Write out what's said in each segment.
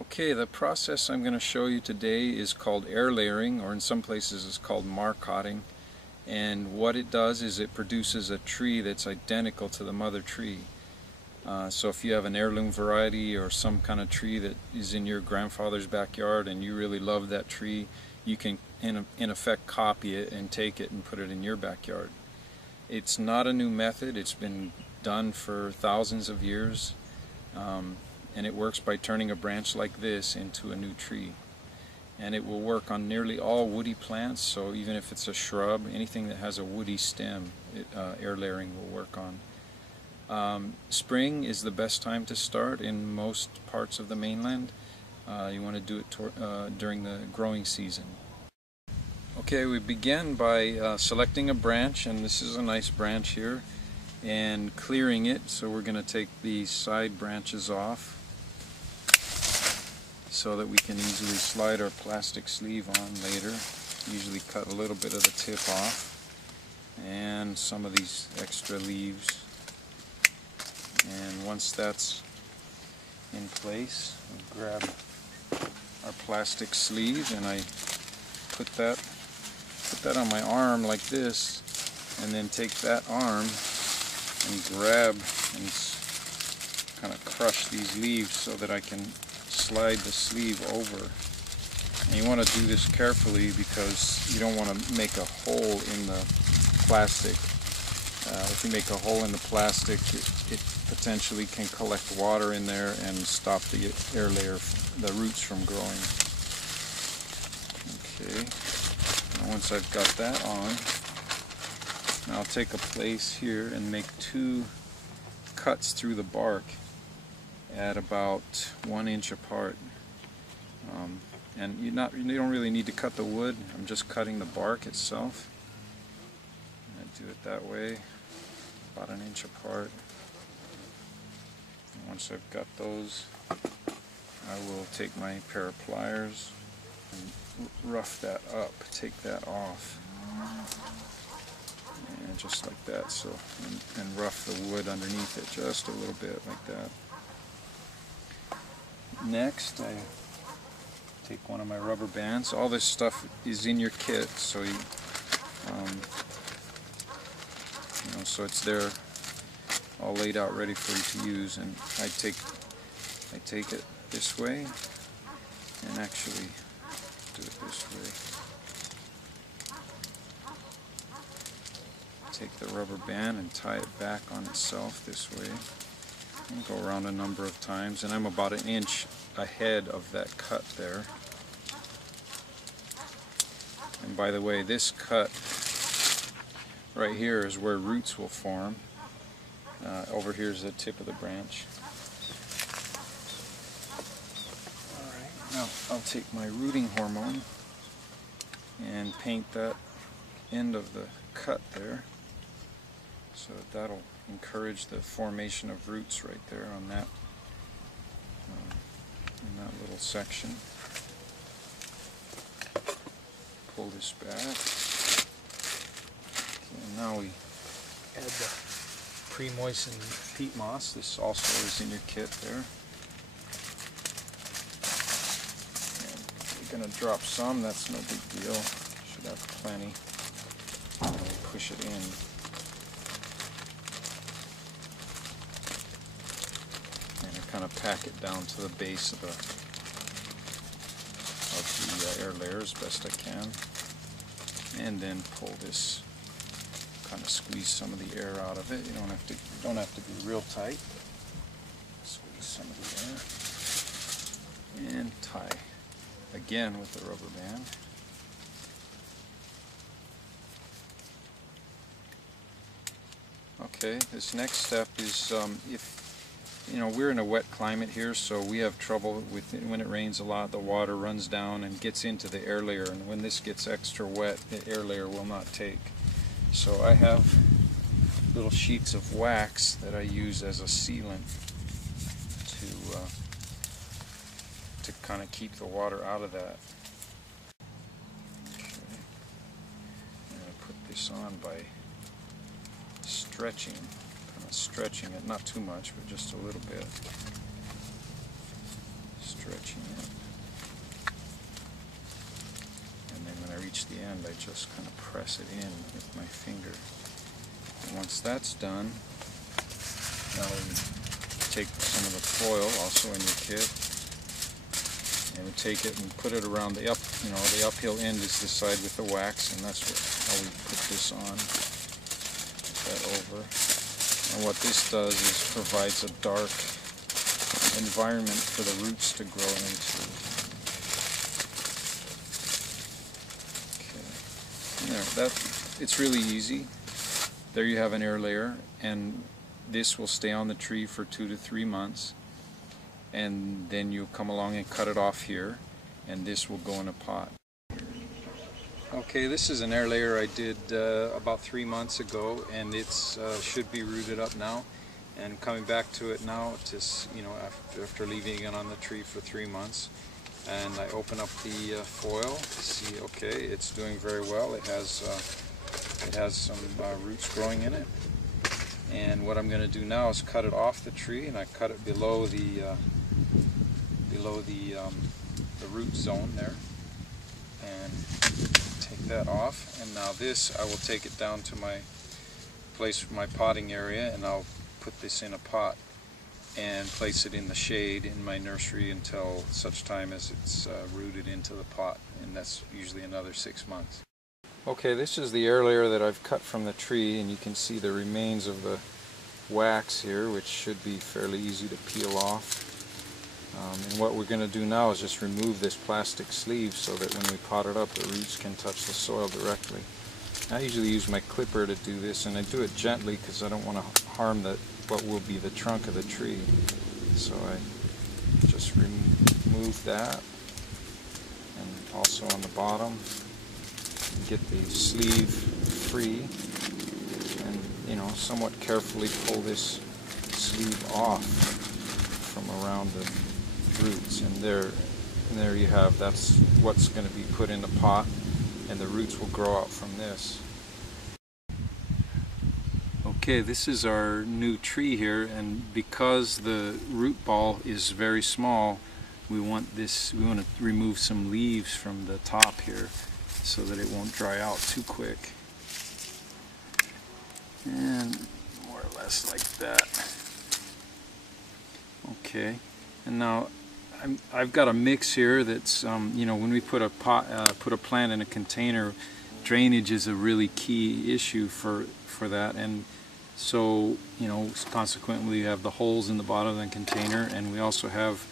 Okay, the process I'm going to show you today is called air layering, or in some places it's called marcotting. And what it does is it produces a tree that's identical to the mother tree. So if you have an heirloom variety or some kind of tree that is in your grandfather's backyard and you really love that tree, you can in effect copy it and take it and put it in your backyard. It's not a new method. It's been done for thousands of years. And it works by turning a branch like this into a new tree. And it will work on nearly all woody plants, so even if it's a shrub, anything that has a woody stem, air layering will work on. Spring is the best time to start in most parts of the mainland. You want to do it during the growing season. Okay, we begin by selecting a branch, and this is a nice branch here, and clearing it. So we're going to take these side branches off so that we can easily slide our plastic sleeve on later. Usually cut a little bit of the tip off and some of these extra leaves. And once that's in place, we grab our plastic sleeve and I put that on my arm like this, and then take that arm and grab and kind of crush these leaves so that I can slide the sleeve over. And you want to do this carefully because you don't want to make a hole in the plastic. If you make a hole in the plastic, it potentially can collect water in there and stop the air layer, the roots from growing. Okay, now once I've got that on, I'll take a place here and make two cuts through the bark at about 1 inch apart. And you don't really need to cut the wood. I'm just cutting the bark itself. I do it that way, about 1 inch apart. And once I've got those, I will take my pair of pliers and rough that up, take that off. And just like that, so, and rough the wood underneath it just a little bit like that. Next, I take one of my rubber bands. All this stuff is in your kit, so so it's there, all laid out, ready for you to use. And I take it this way, and actually do it this way. Take the rubber band and tie it back on itself this way. And go around a number of times, and I'm about 1 inch ahead of that cut there. And by the way, this cut right here is where roots will form. Over here is the tip of the branch. Alright, now I'll take my rooting hormone and paint that end of the cut there, so that'll encourage the formation of roots right there on that in that little section. Pull this back. Okay, now we add the pre-moistened peat moss. This also is in your kit there. And we're going to drop some. That's no big deal. Should have plenty. And we push it in. Kind of pack it down to the base of the air layer as best I can, and then pull this, kind of squeeze some of the air out of it. You don't have to be real tight. Squeeze some of the air and tie again with the rubber band. Okay, this next step is we're in a wet climate here, so we have trouble with it. When it rains a lot, the water runs down and gets into the air layer, and when this gets extra wet, the air layer will not take. So I have little sheets of wax that I use as a sealant to kind of keep the water out of that. Okay. And I put this on by stretching it, not too much, but just a little bit. stretching it. And then when I reach the end, I just kind of press it in with my finger. And once that's done, now we take some of the foil, also in your kit, and we take it and put it around the the uphill end is the side with the wax, and that's how we put this on. Put that over. And what this does is provides a dark environment for the roots to grow into. Okay. There, it's really easy. There you have an air layer, and this will stay on the tree for 2 to 3 months, and then you come along and cut it off here, and this will go in a pot. Okay, this is an air layer I did about 3 months ago, and it's should be rooted up now. And coming back to it now, just after leaving it on the tree for 3 months, and I open up the foil to see. Okay, it's doing very well. It has some roots growing in it. And what I'm going to do now is cut it off the tree, and I cut it below the root zone there, and take that off. And now this, I will take it down to my place, my potting area, and I'll put this in a pot and place it in the shade in my nursery until such time as it's rooted into the pot, and that's usually another 6 months. Okay, this is the air layer that I've cut from the tree, and you can see the remains of the wax here, which should be fairly easy to peel off. And what we're going to do now is just remove this plastic sleeve so that when we pot it up, the roots can touch the soil directly. I usually use my clipper to do this, and I do it gently because I don't want to harm what will be the trunk of the tree. So I just remove that, and also on the bottom, get the sleeve free, and somewhat carefully pull this sleeve off from around the roots, and there you have, that's what's going to be put in the pot, and the roots will grow out from this. Okay, this is our new tree here, and because the root ball is very small, we want to remove some leaves from the top here so that it won't dry out too quick. And more or less like that. Okay, and now I've got a mix here that's when we put a plant in a container, drainage is a really key issue for that, and so consequently we have the holes in the bottom of the container, and we also have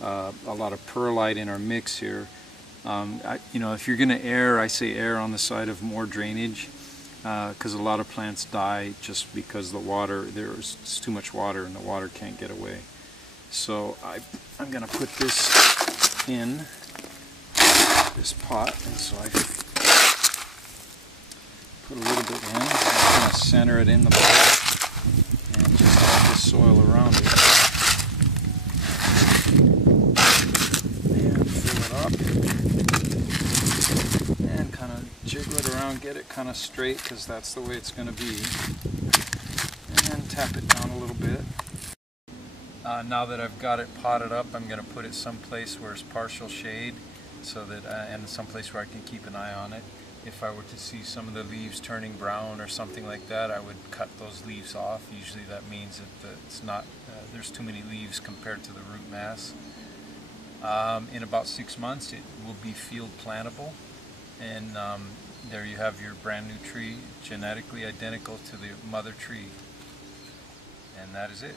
a lot of perlite in our mix here. If you're going to err, I say err on the side of more drainage, because a lot of plants die just because there's too much water and the water can't get away. So I'm going to put this in this pot, and so I put a little bit in, and I'm going to center it in the pot and just add the soil around it and fill it up and kind of jiggle it around, get it kind of straight because that's the way it's going to be, and then tap it down a little bit. Now that I've got it potted up, I'm going to put it someplace where it's partial shade, so that and someplace where I can keep an eye on it. If I were to see some of the leaves turning brown or something like that, I would cut those leaves off. Usually that means that it's not there's too many leaves compared to the root mass. In about 6 months, it will be field plantable, and there you have your brand new tree, genetically identical to the mother tree, and that is it.